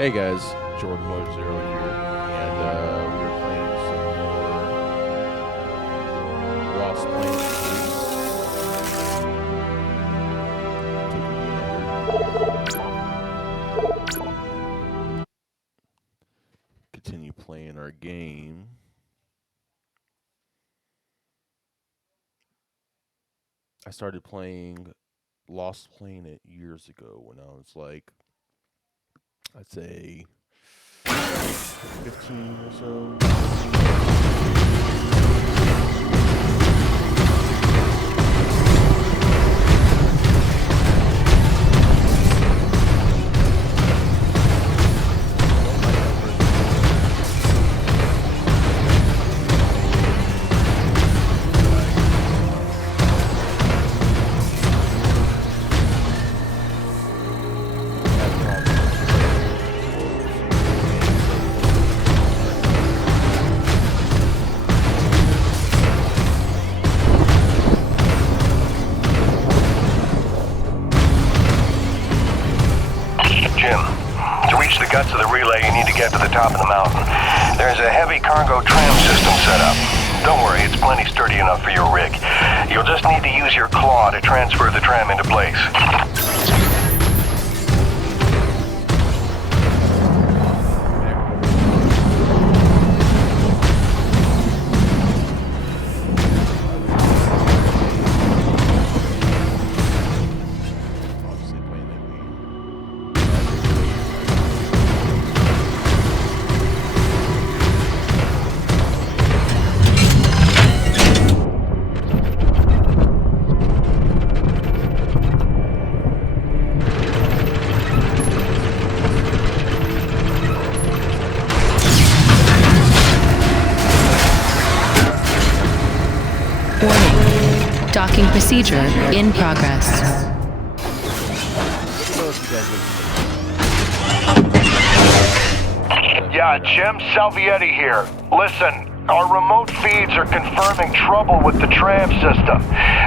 Hey guys, Jordan Miller Zero here, and we are playing some more Lost Planet 3. Continue playing our game. I started playing Lost Planet years ago when I was like, I'd say 15 or so. Guts of the relay, you need to get to the top of the mountain. There's a heavy cargo tram system set up. Don't worry, it's plenty sturdy enough for your rig. You'll just need to use your claw to transfer the tram into place. Docking procedure in progress. Yeah, Jim Salvietti here. Listen, our remote feeds are confirming trouble with the tram system.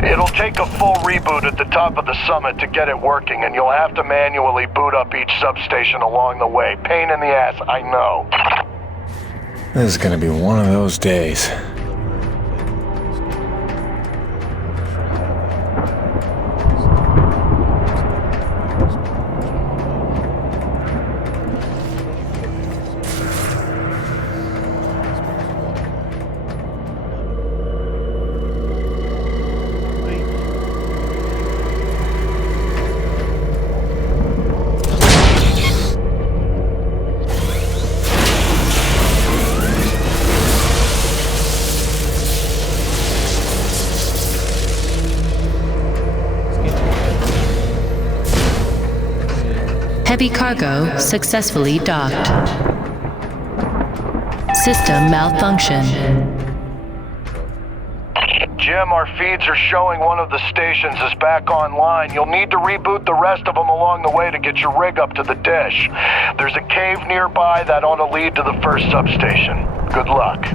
It'll take a full reboot at the top of the summit to get it working, and you'll have to manually boot up each substation along the way. Pain in the ass, I know. This is gonna be one of those days. Heavy cargo successfully docked. System malfunction. Jim, our feeds are showing one of the stations is back online. You'll need to reboot the rest of them along the way to get your rig up to the dish. There's a cave nearby that ought to lead to the first substation. Good luck.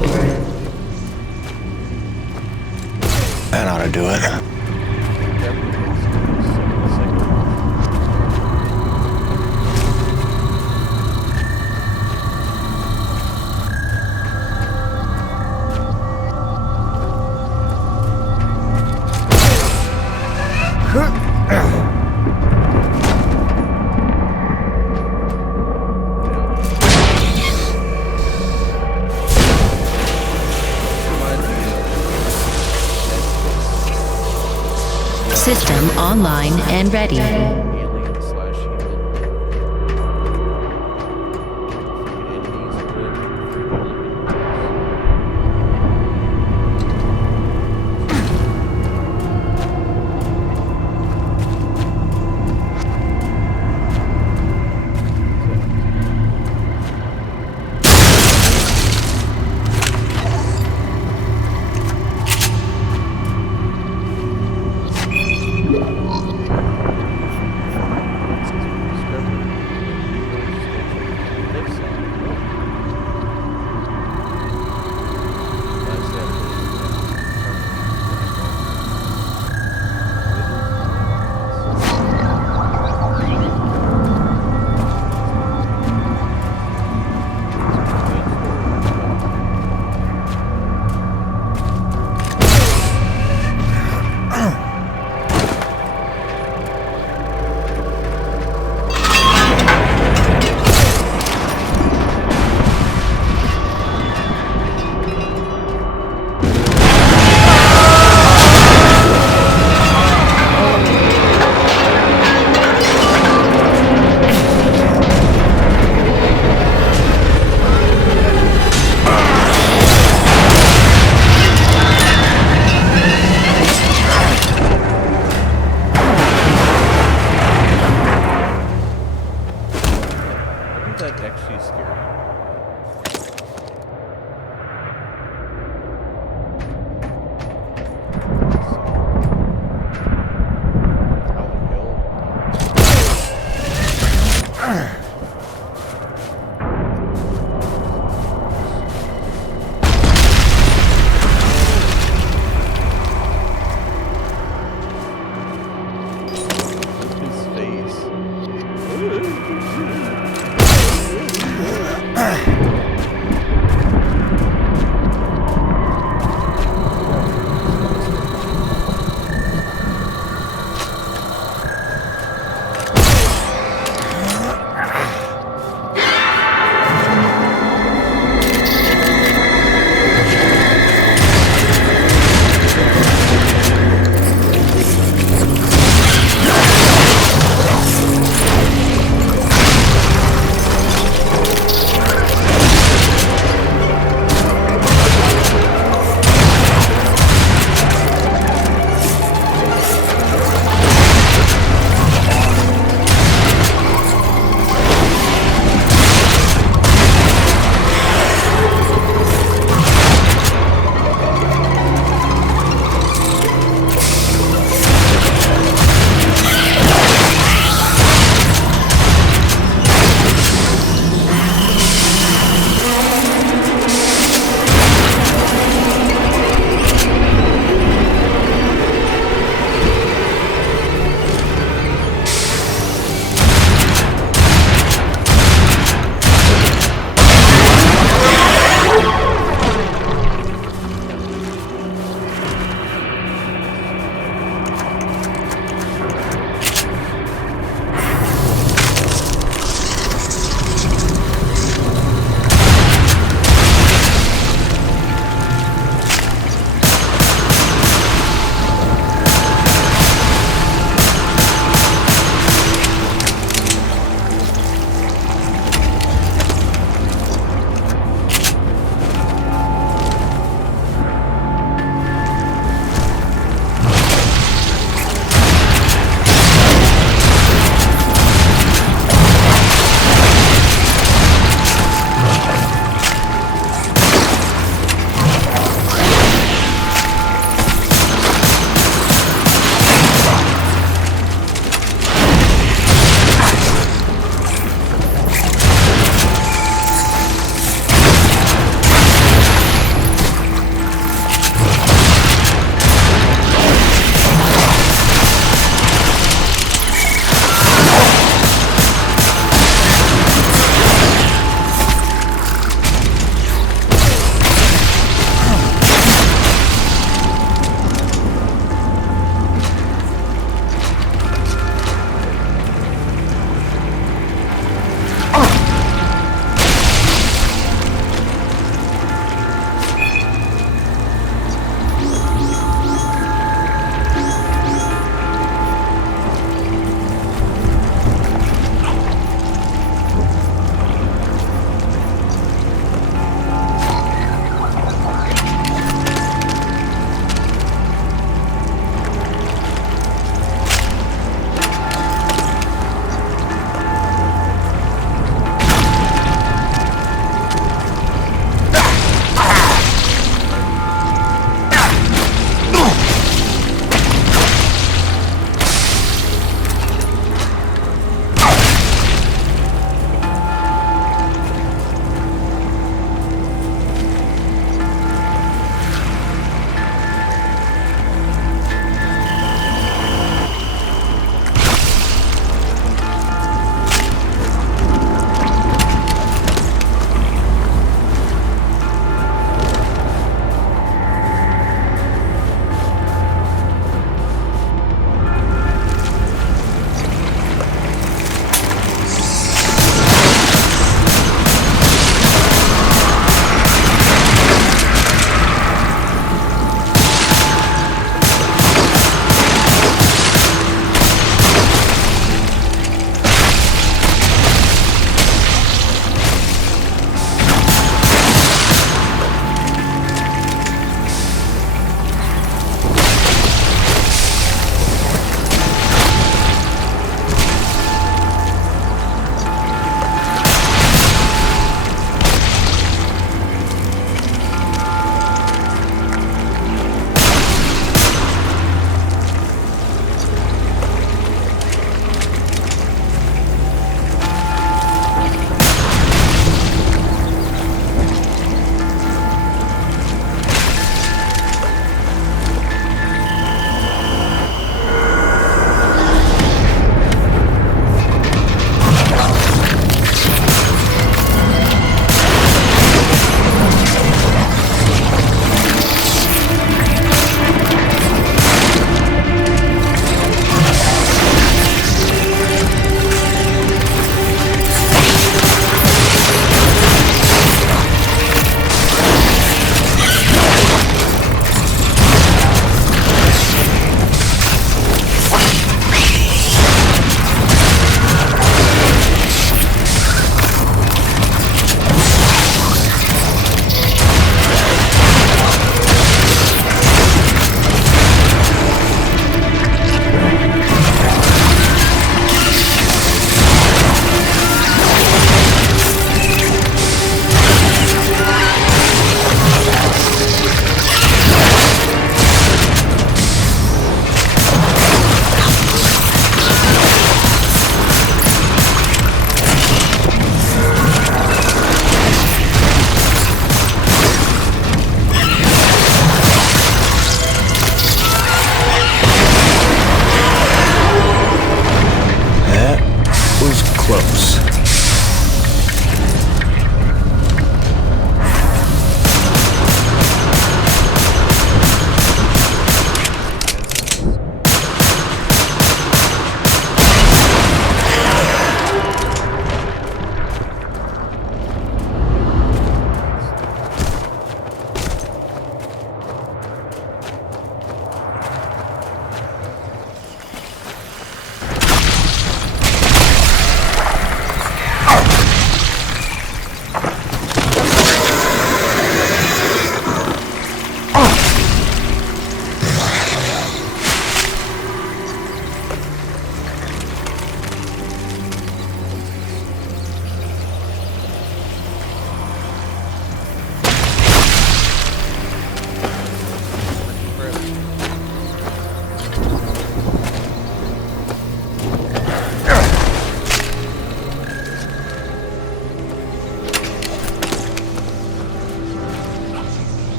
restored. That ought to do it. System online and ready. Alien slash human. Enemies are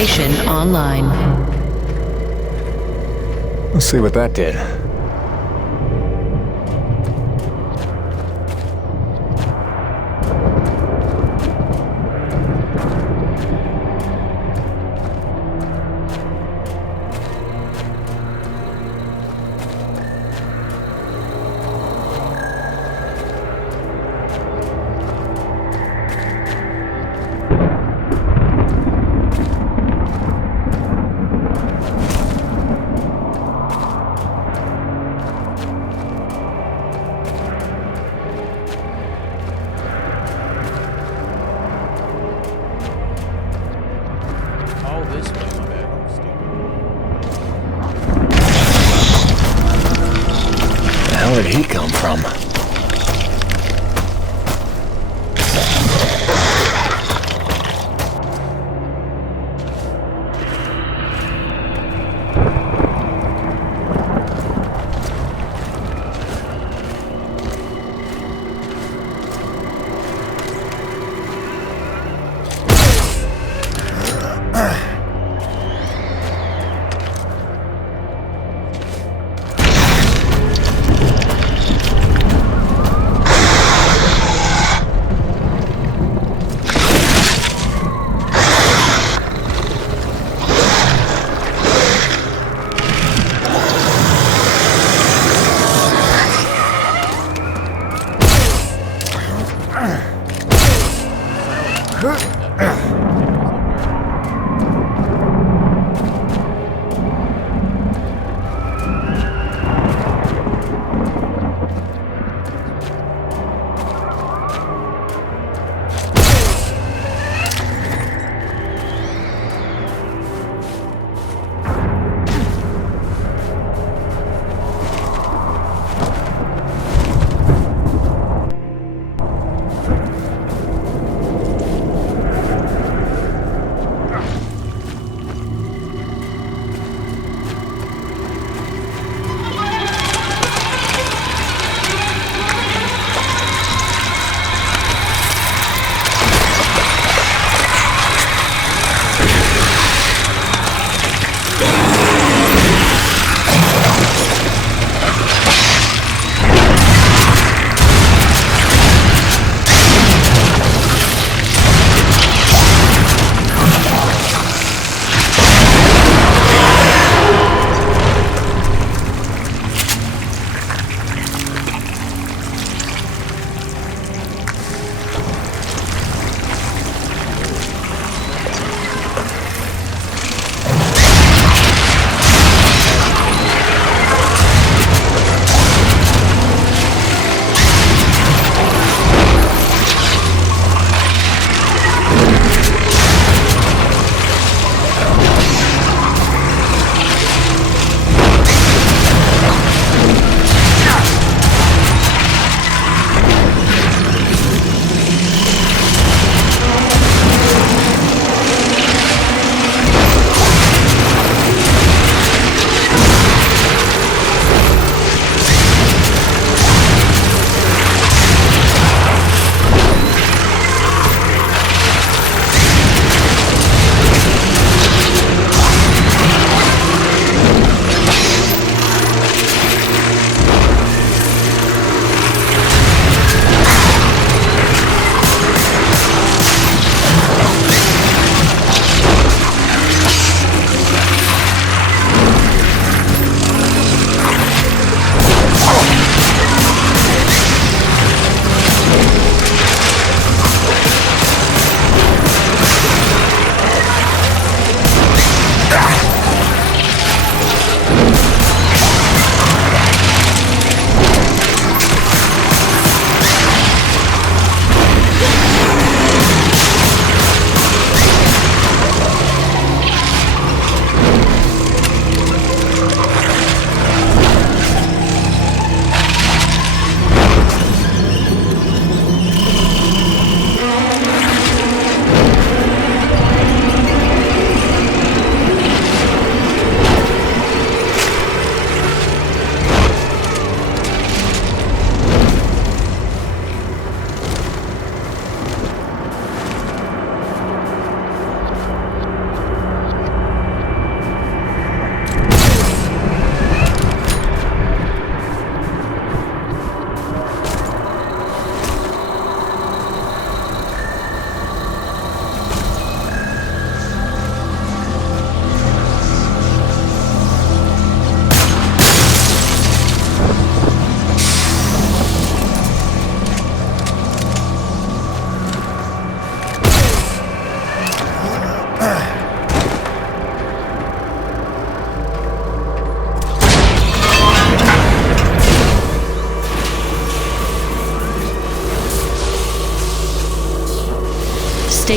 Station online. Let's see what that did. Oh, this way, my bad. I'm stupid. The hell did he come from?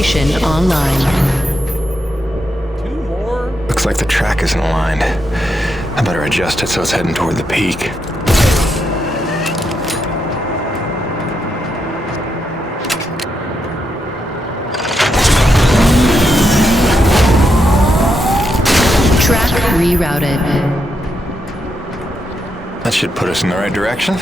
station online. 2 more? Looks like the track isn't aligned. I better adjust it so it's heading toward the peak. Track rerouted. That should put us in the right direction.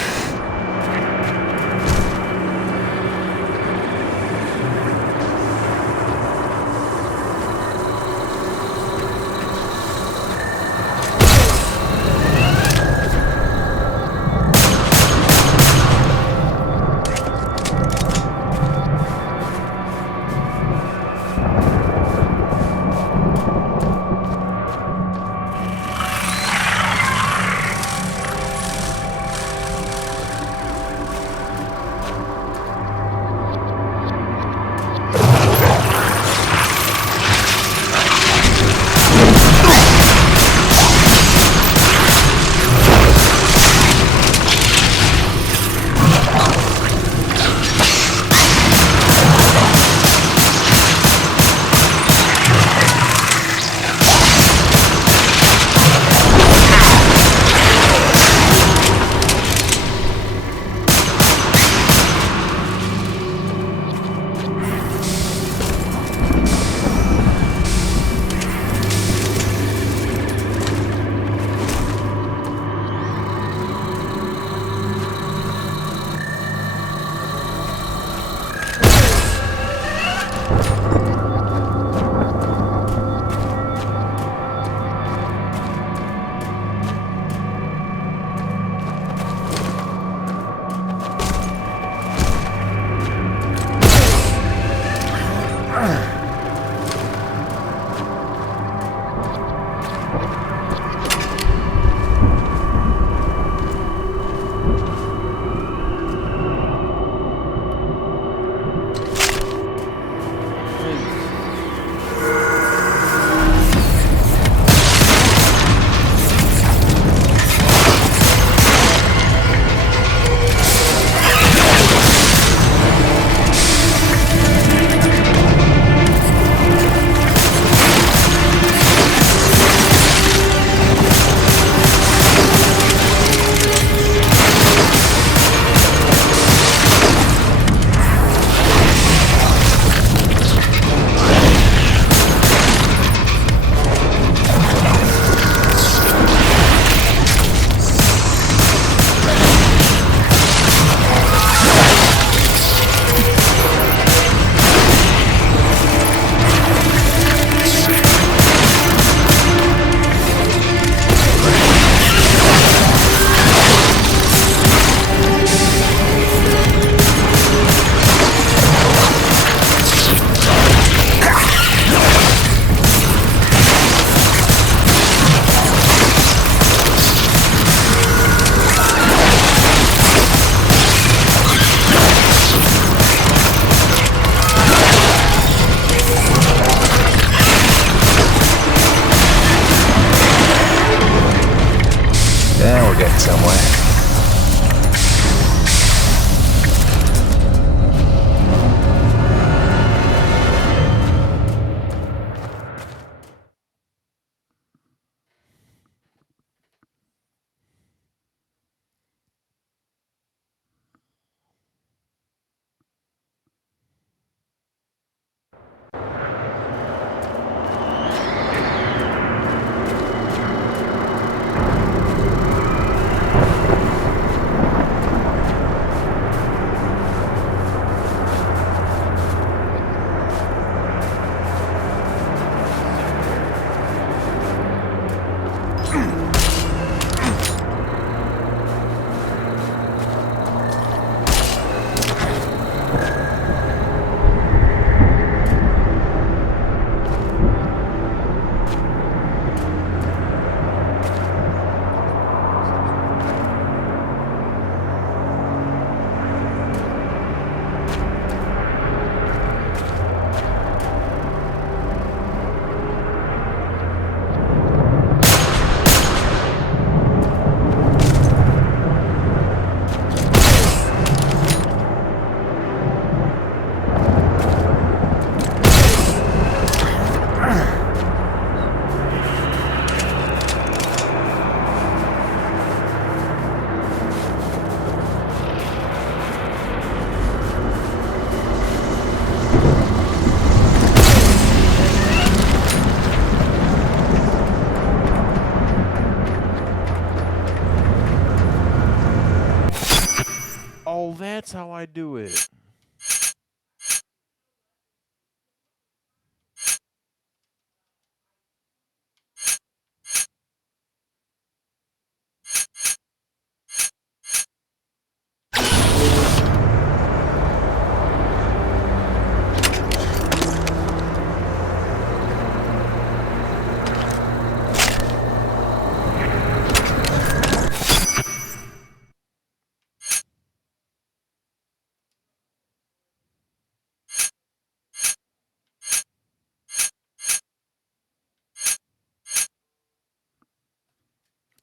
Oh, that's how I do it.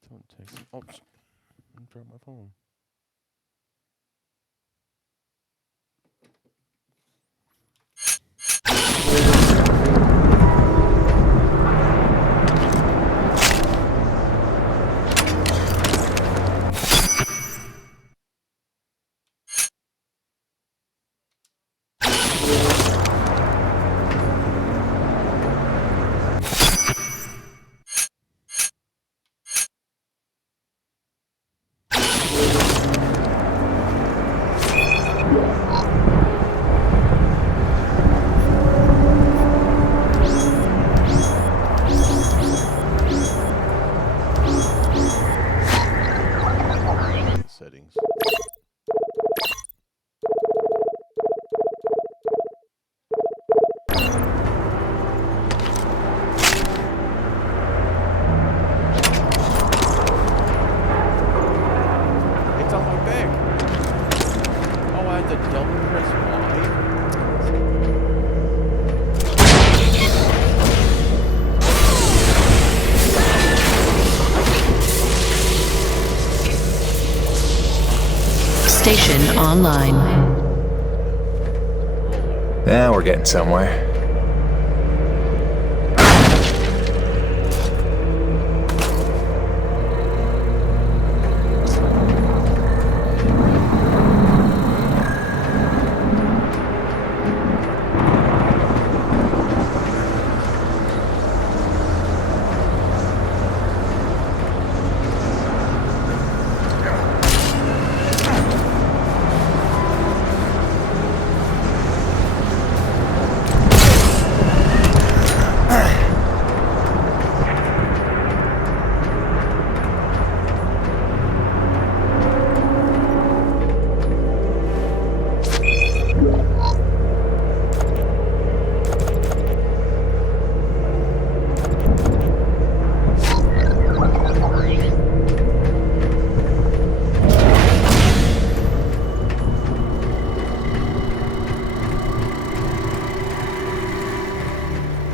Don't text me. Oh, I dropped my phone. Settings. It's on my back. Oh, I had to double press Station online. Yeah, we're getting somewhere.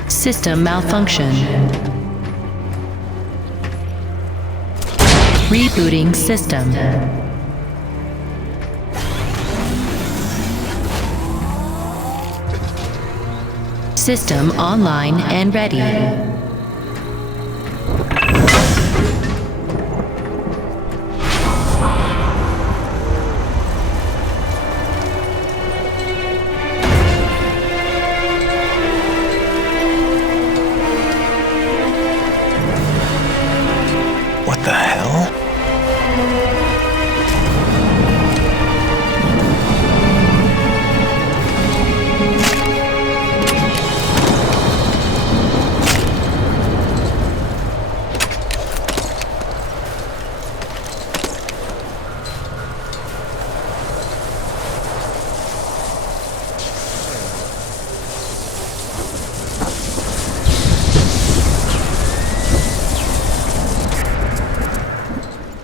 System malfunction. Rebooting system. System online and ready. What the hell?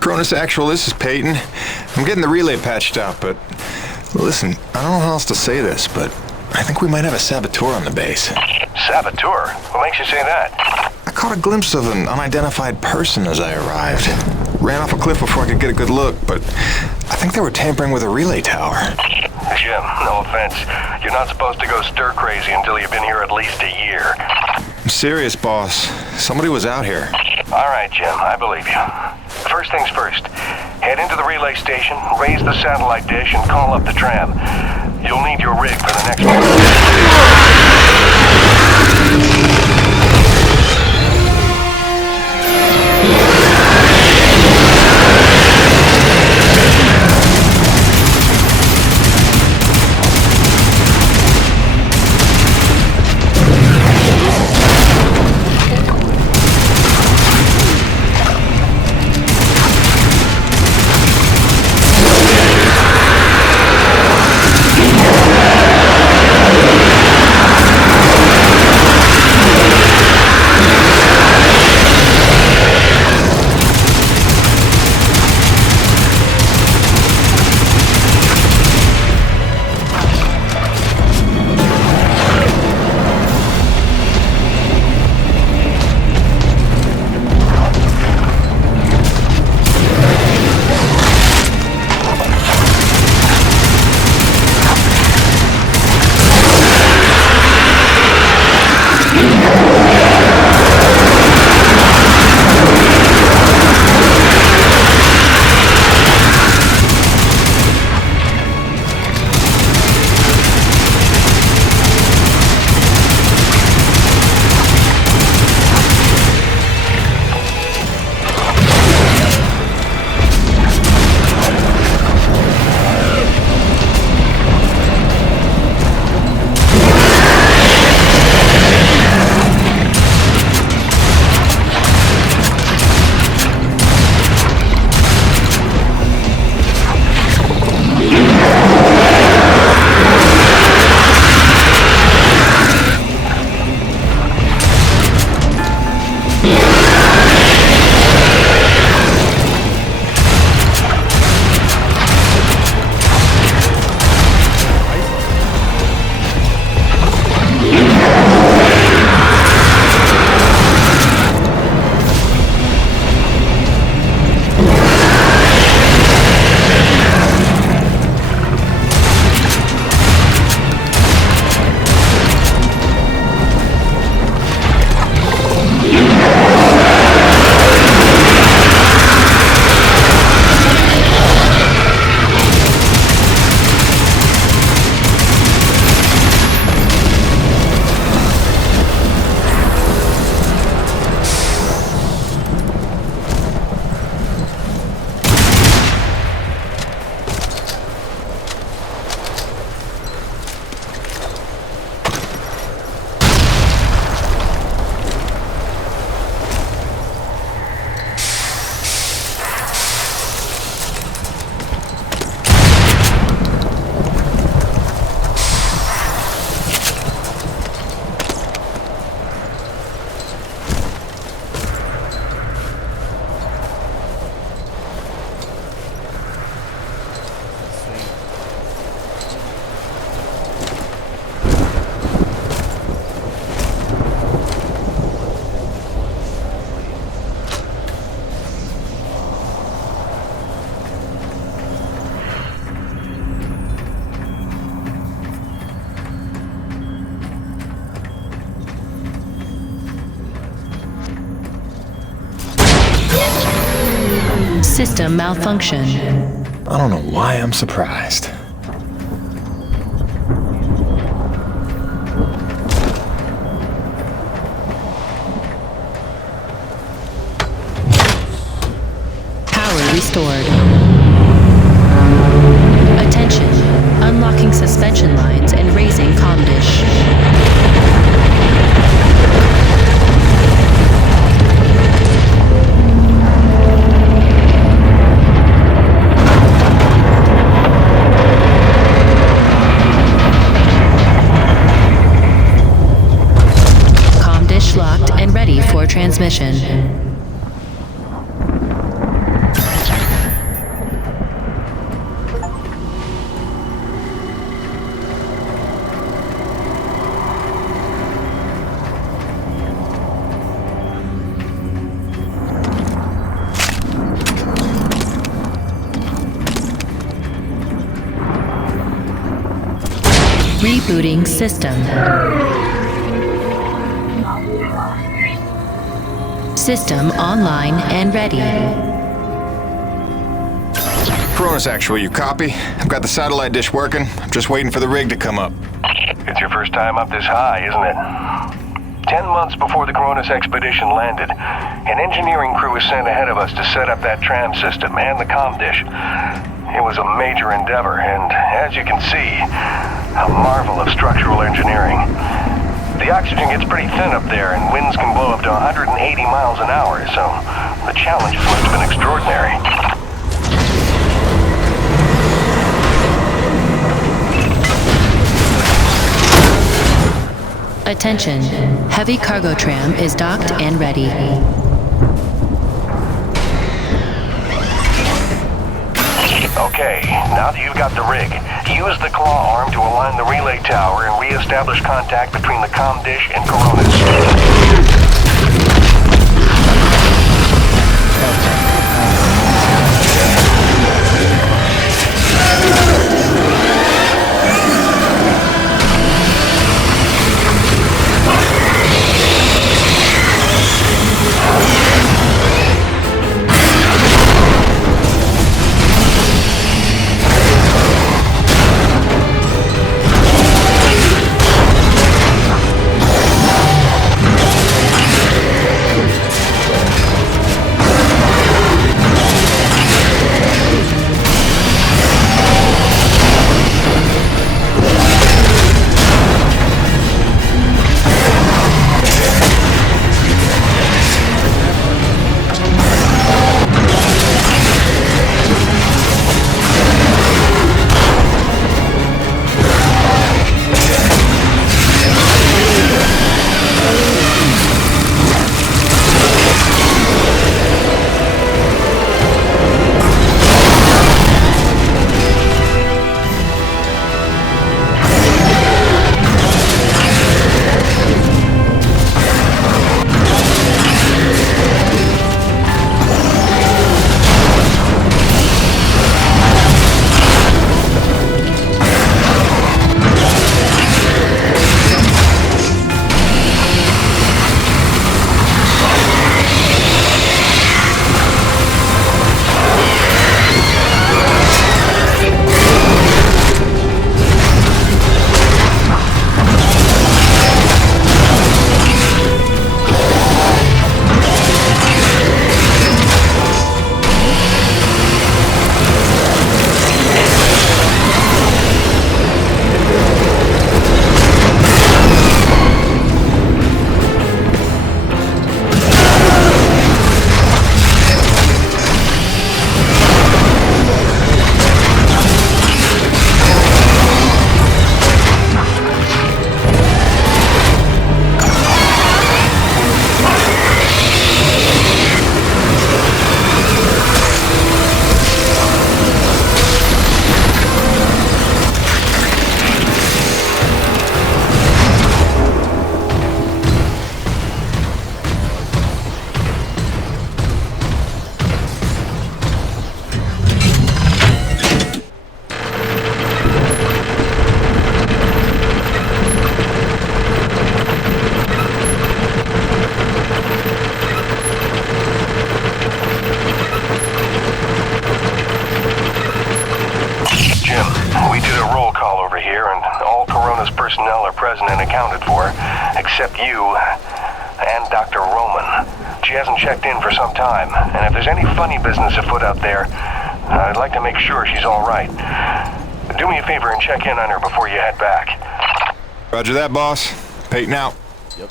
Cronus Actual, this is Peyton. I'm getting the relay patched up, but listen, I don't know how else to say this, but I think we might have a saboteur on the base. Saboteur? What makes you say that? I caught a glimpse of an unidentified person as I arrived. Ran off a cliff before I could get a good look, but I think they were tampering with a relay tower. Jim, no offense. You're not supposed to go stir crazy until you've been here at least a year. I'm serious, boss. Somebody was out here. All right, Jim, I believe you. First things first, head into the relay station, raise the satellite dish, and call up the tram. You'll need your rig for the next one. System malfunction. I don't know why I'm surprised. Power restored. Attention. Unlocking suspension lines and raising comm dish. Comm dish locked and ready for transmission. Rebooting system. System online and ready. Cronus Actual, you copy? I've got the satellite dish working. I'm just waiting for the rig to come up. It's your first time up this high, isn't it? 10 months before the Cronus expedition landed, an engineering crew was sent ahead of us to set up that tram system and the comm dish. It was a major endeavor, and as you can see, a marvel of structural engineering. The oxygen gets pretty thin up there, and winds can blow up to 180 miles an hour, so the challenges must have been extraordinary. Attention. Heavy cargo tram is docked and ready. Okay, now that you've got the rig, use the claw arm to align the relay tower and re-establish contact between the comm dish and Coronas. Cortana's personnel are present and accounted for, except you and Dr. Roman. She hasn't checked in for some time, and if there's any funny business afoot out there, I'd like to make sure she's all right. Do me a favor and check in on her before you head back. Roger that, boss. Peyton out. Yep.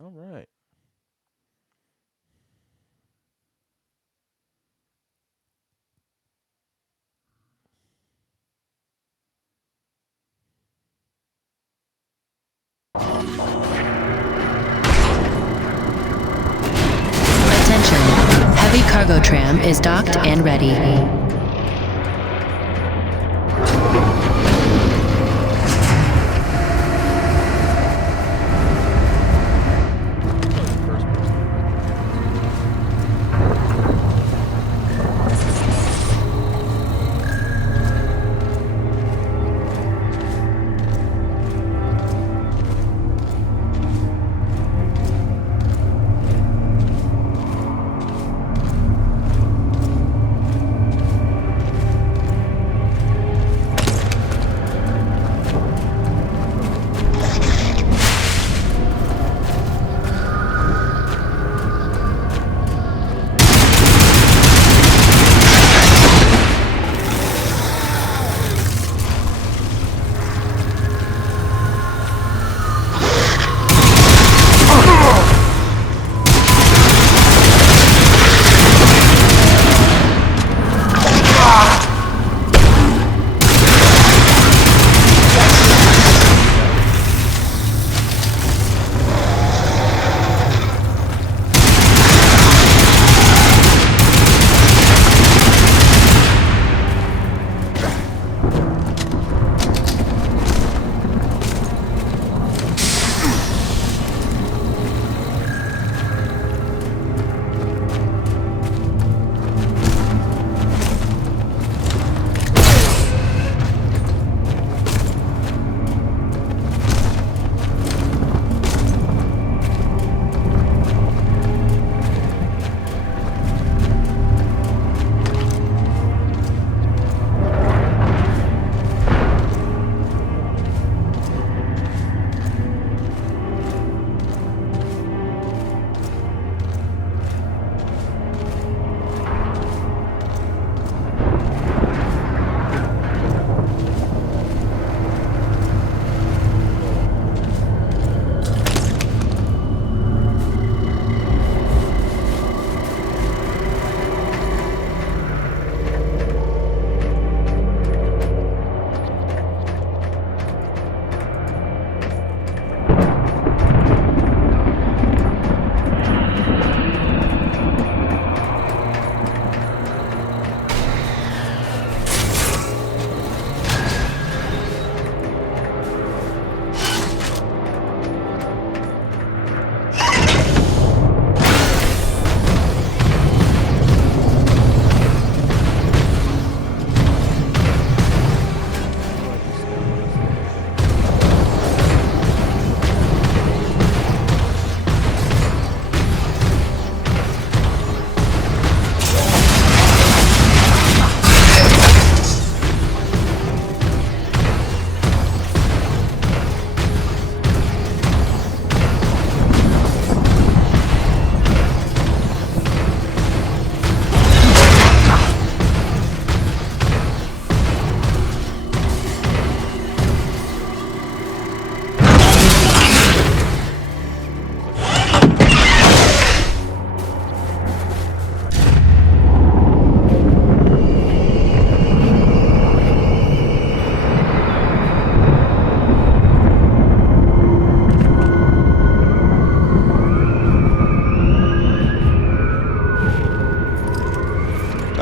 All right. Attention. Heavy cargo tram is docked and ready. First person.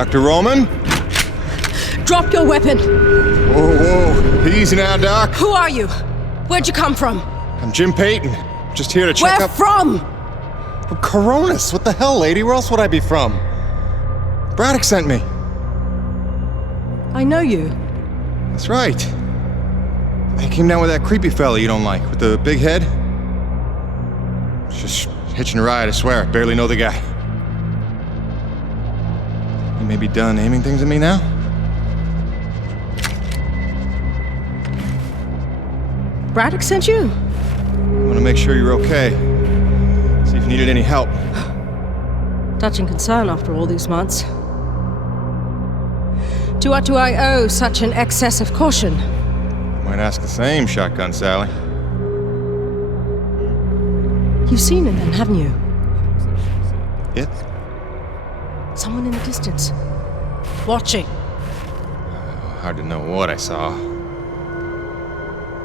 Dr. Roman? Drop your weapon! Whoa. Easy now, Doc. Who are you? Where'd you come from? I'm Jim Peyton. Just here to check Where up... from? From Coronis. What the hell, lady? Where else would I be from? Braddock sent me. I know you. That's right. I came down with that creepy fella you don't like, with the big head. Just hitching a ride, I swear. Barely know the guy. You may be done aiming things at me now? Braddock sent you? I want to make sure you're okay. See if you needed any help. Touching concern after all these months. To what do I owe such an excess of caution? Might ask the same, Shotgun Sally. You've seen it then, haven't you? It? Someone in the distance. Watching. Hard to know what I saw.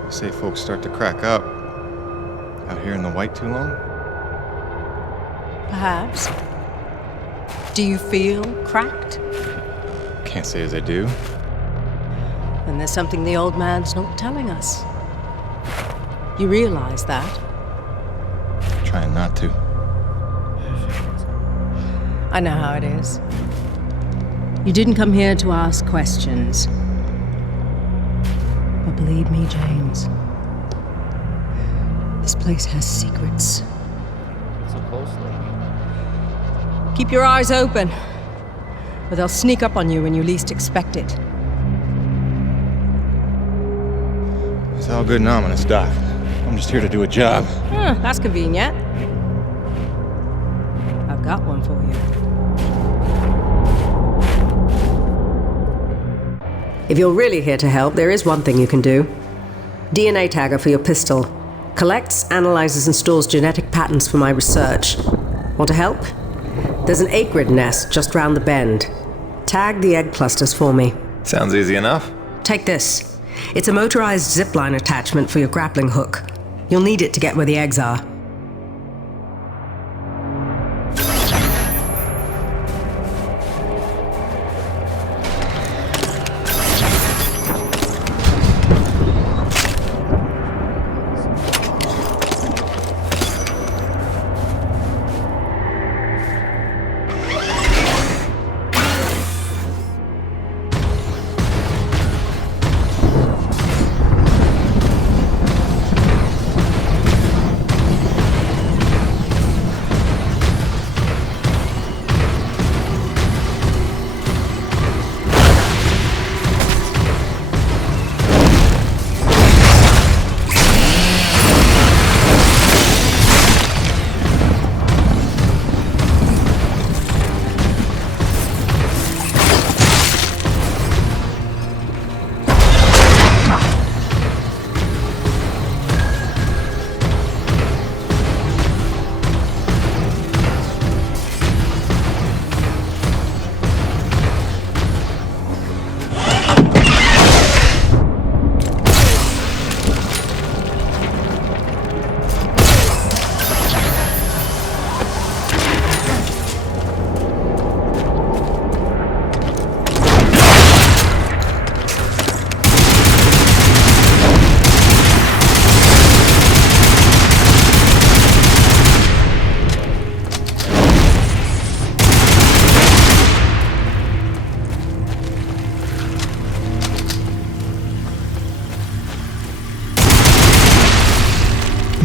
You say folks start to crack up. Out here in the white too long? Perhaps. Do you feel cracked? Can't say as I do. Then there's something the old man's not telling us. You realize that? Trying not to. I know how it is. You didn't come here to ask questions. But believe me, James, this place has secrets. So close, lady. Keep your eyes open, or they'll sneak up on you when you least expect it. It's all good and ominous, Doc. I'm just here to do a job. That's convenient. I've got one for you. If you're really here to help, there is one thing you can do. DNA tagger for your pistol. Collects, analyzes, and stores genetic patterns for my research. Want to help? There's an acrid nest just round the bend. Tag the egg clusters for me. Sounds easy enough. Take this. It's a motorized zipline attachment for your grappling hook. You'll need it to get where the eggs are.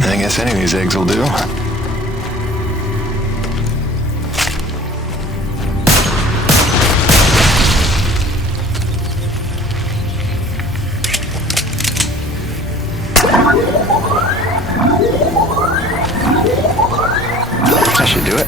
I guess any of these eggs will do. That should do it.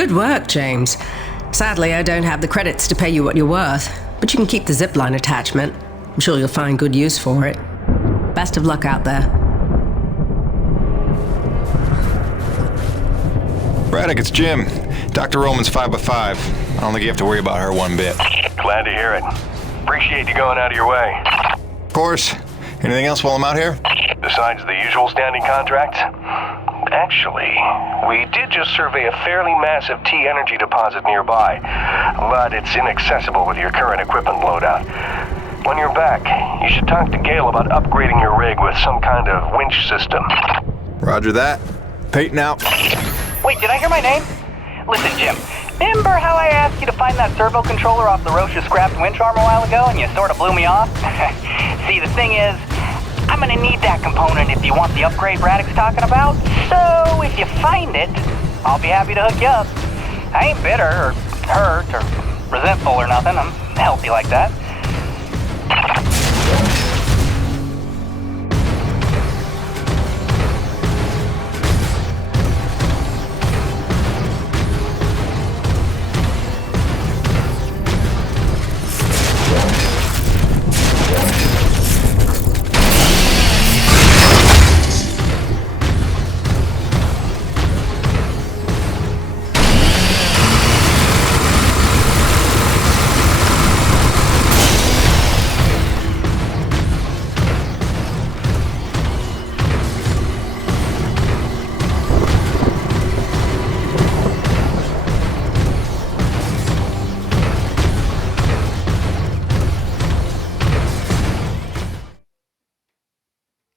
Good work, James. Sadly, I don't have the credits to pay you what you're worth, but you can keep the zipline attachment. I'm sure you'll find good use for it. Best of luck out there. Braddock, it's Jim. Dr. Roman's 5x5. I don't think you have to worry about her one bit. Glad to hear it. Appreciate you going out of your way. Of course. Anything else while I'm out here? Besides the usual standing contracts? Actually, we did just survey a fairly massive T-energy deposit nearby, but it's inaccessible with your current equipment loadout. When you're back, you should talk to Gale about upgrading your rig with some kind of winch system. Roger that. Peyton out. Wait, did I hear my name? Listen, Jim, remember how I asked you to find that servo controller off the Roche's scrapped winch arm a while ago and you sort of blew me off? See, the thing is, I'm gonna need that component if you want the upgrade Braddock's talking about. So, if you find it, I'll be happy to hook you up. I ain't bitter or hurt or resentful or nothing. I'm healthy like that.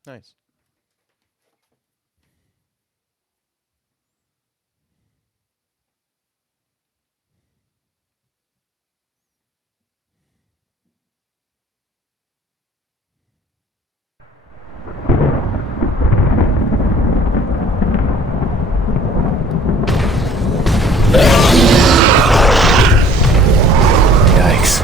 Nice. Yikes.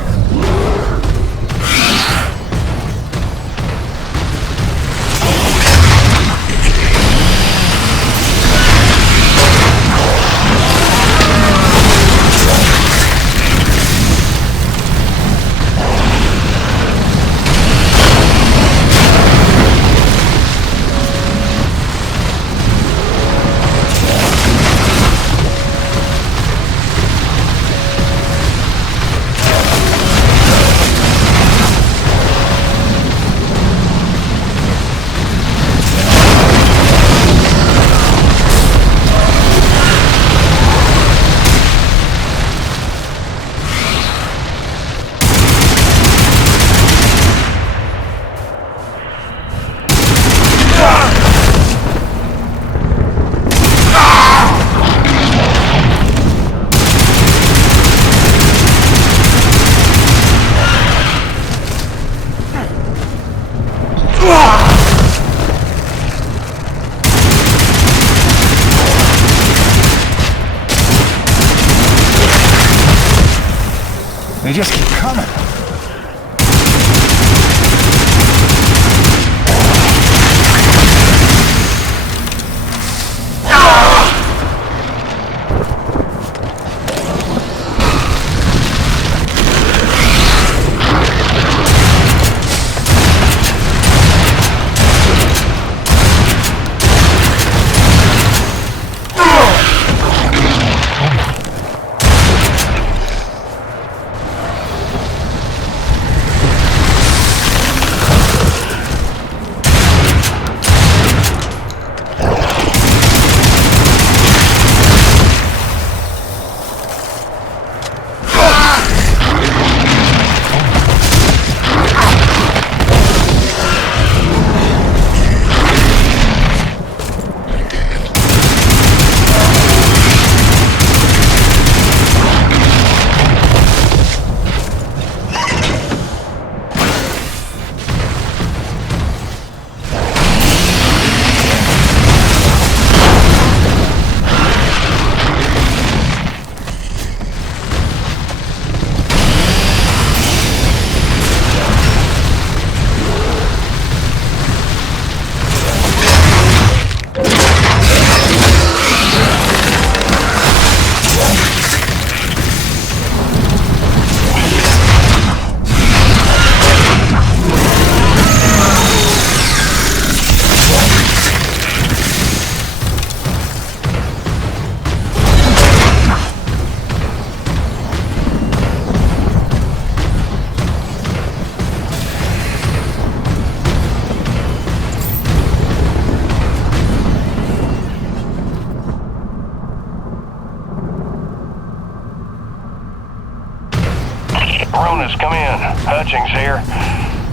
Hutchings here.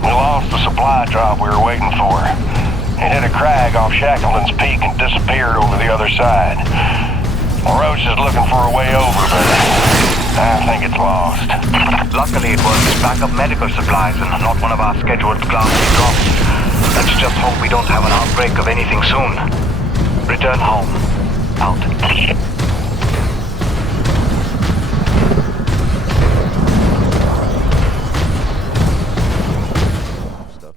We lost the supply drop we were waiting for. It hit a crag off Shackleton's Peak and disappeared over the other side. Roach is looking for a way over, but I think it's lost. Luckily, it was backup medical supplies and not one of our scheduled glancing drops. Let's just hope we don't have an outbreak of anything soon. Return home. Out. Stuff.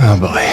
Oh boy.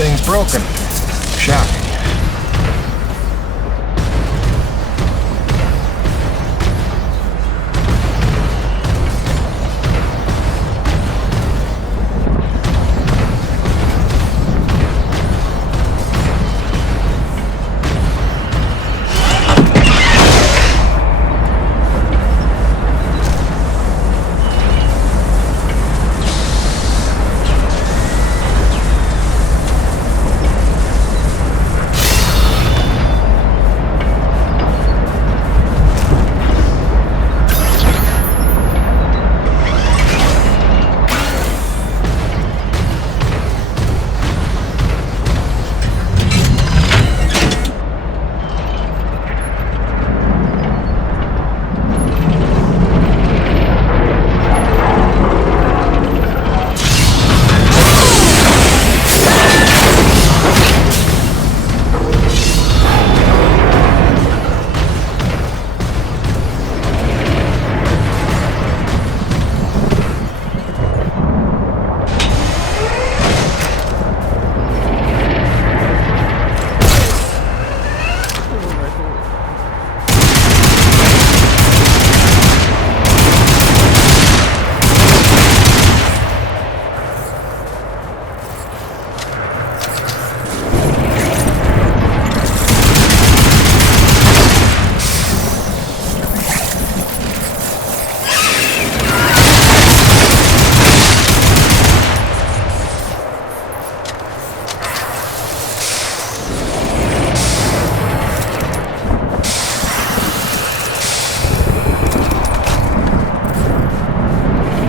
Thing's broken. Shocking.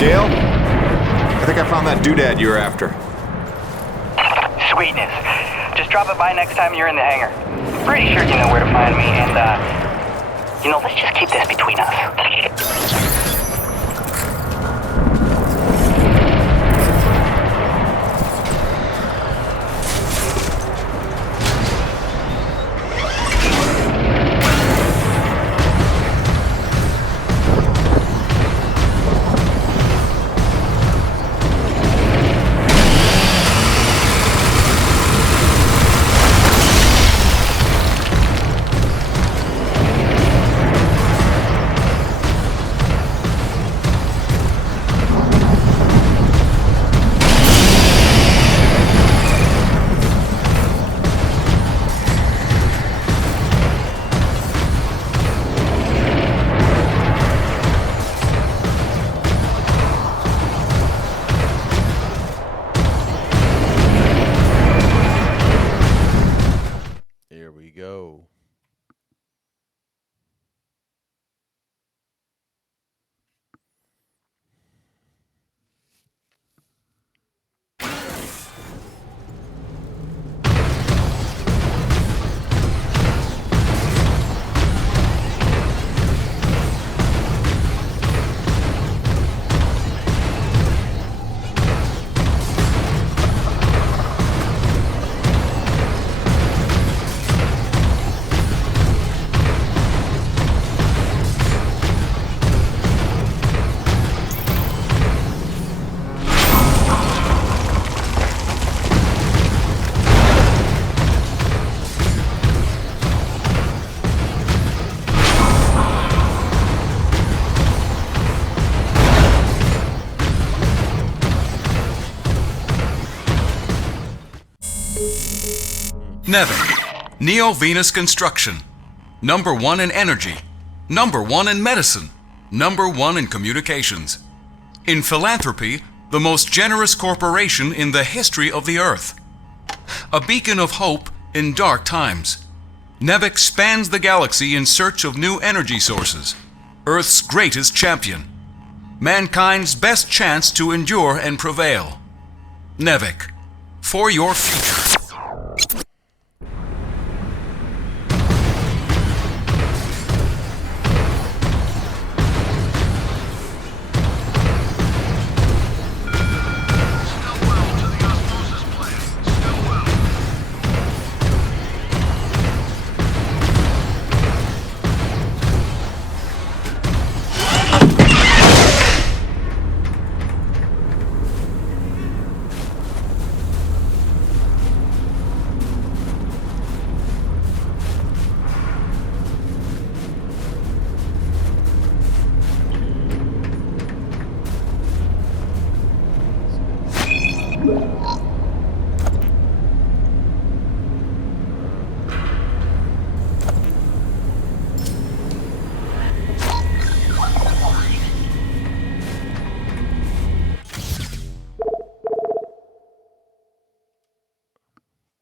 Gale? I think I found that doodad you were after. Sweetness. Just drop it by next time you're in the hangar. Pretty sure you know where to find me, and, let's just keep this between us. There we go. Nevik, Neo-Venus Construction. #1 in energy. #1 in medicine. #1 in communications. In philanthropy, the most generous corporation in the history of the Earth. A beacon of hope in dark times. Nevik spans the galaxy in search of new energy sources. Earth's greatest champion. Mankind's best chance to endure and prevail. Nevik, for your future.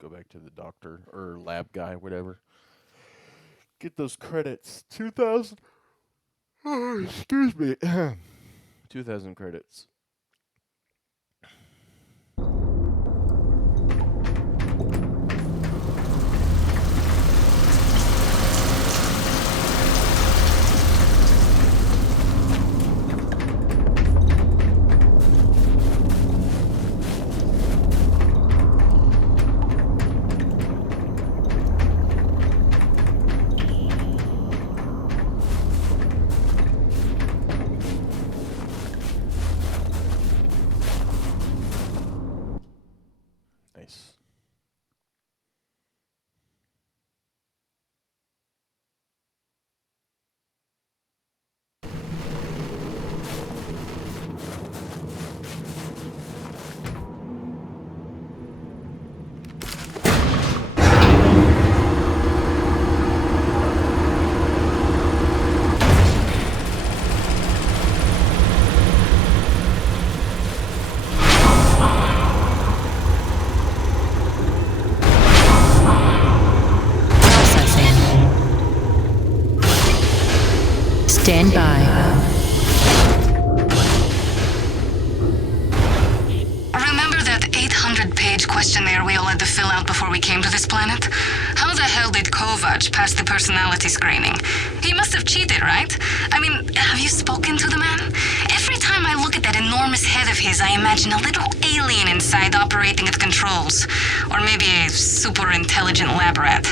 Go back to the doctor or lab guy, whatever. Get those credits. 2,000. Oh, excuse me. 2,000 credits. Nice. Stand by. Remember that 800-page questionnaire we all had to fill out before we came to this planet? How the hell did Kovac pass the personality screening? He must have cheated, right? I mean, have you spoken to the man? Every time I look at that enormous head of his, I imagine a little alien inside operating at controls. Or maybe a super intelligent lab rat.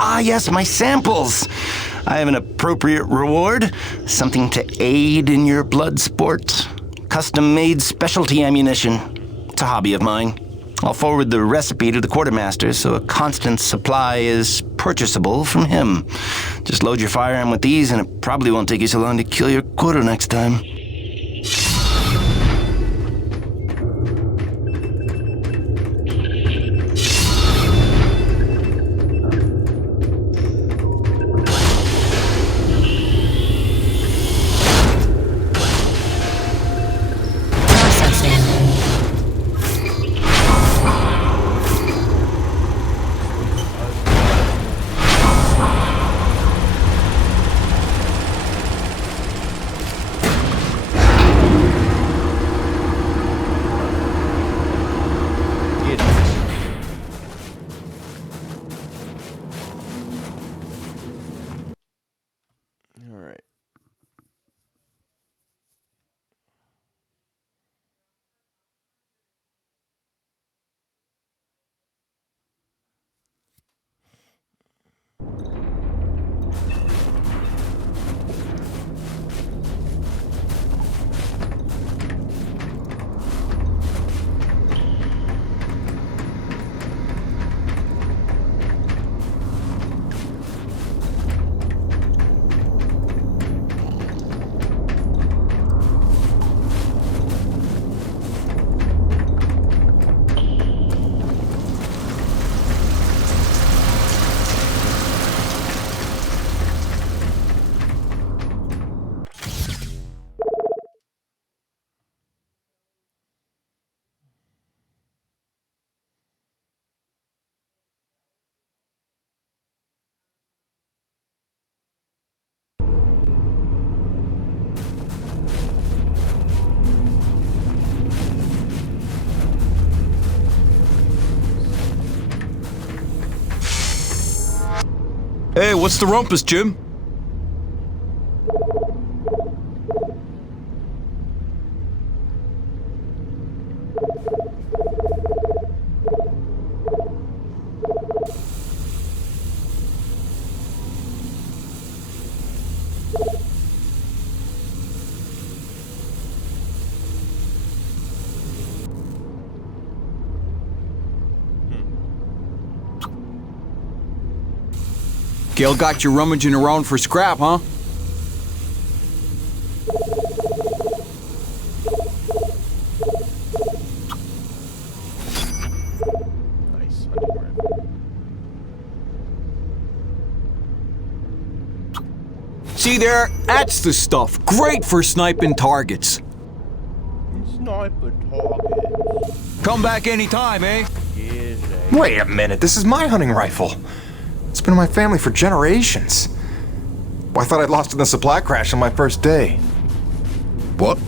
Ah, yes, my samples. I have an appropriate reward. Something to aid in your blood sport. Custom-made specialty ammunition. It's a hobby of mine. I'll forward the recipe to the quartermaster so a constant supply is purchasable from him. Just load your firearm with these and it probably won't take you so long to kill your quota next time. Alright. Hey, what's the rumpus, Jim? Gail got you rummaging around for scrap, huh? Nice hunting rifle. See there? That's the stuff. Great for sniping targets. Sniper targets. Come back anytime, eh? Wait a minute, this is my hunting rifle. It's been in my family for generations. Well, I thought I'd lost it in the supply crash on my first day. What?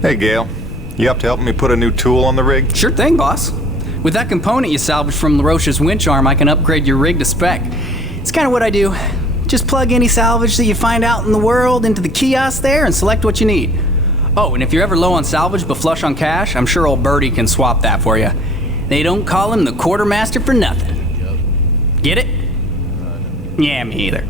Hey, Gail. You up to helping me put a new tool on the rig? Sure thing, boss. With that component you salvaged from LaRoche's winch arm, I can upgrade your rig to spec. It's kind of what I do. Just plug any salvage that you find out in the world into the kiosk there and select what you need. Oh, and if you're ever low on salvage but flush on cash, I'm sure old Birdie can swap that for you. They don't call him the quartermaster for nothing. Get it? Yeah, me either.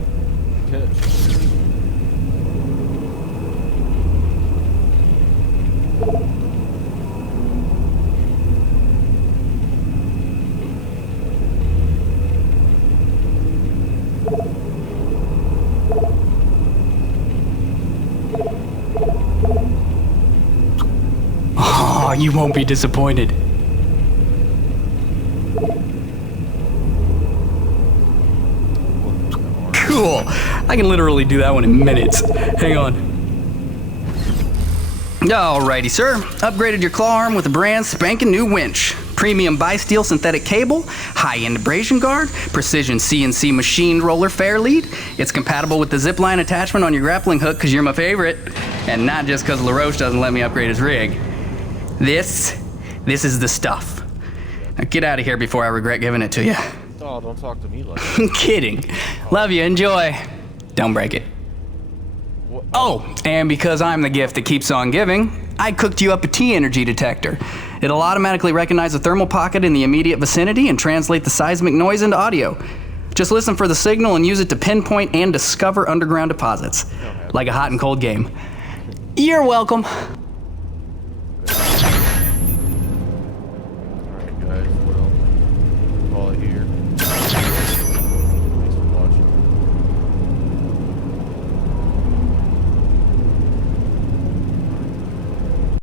Oh, you won't be disappointed. Cool. I can literally do that one in minutes. Hang on. Alrighty, sir. Upgraded your claw arm with a brand spanking new winch. Premium bi-steel synthetic cable, high-end abrasion guard, precision CNC machined roller fair lead. It's compatible with the zipline attachment on your grappling hook because you're my favorite. And not just because LaRoche doesn't let me upgrade his rig. This is the stuff. Now get out of here before I regret giving it to you. Oh, don't talk to me like that. I'm kidding. Love you, enjoy. Don't break it. Oh, and because I'm the gift that keeps on giving, I cooked you up a T-energy detector. It'll automatically recognize a thermal pocket in the immediate vicinity and translate the seismic noise into audio. Just listen for the signal and use it to pinpoint and discover underground deposits. Like a hot and cold game. You're welcome.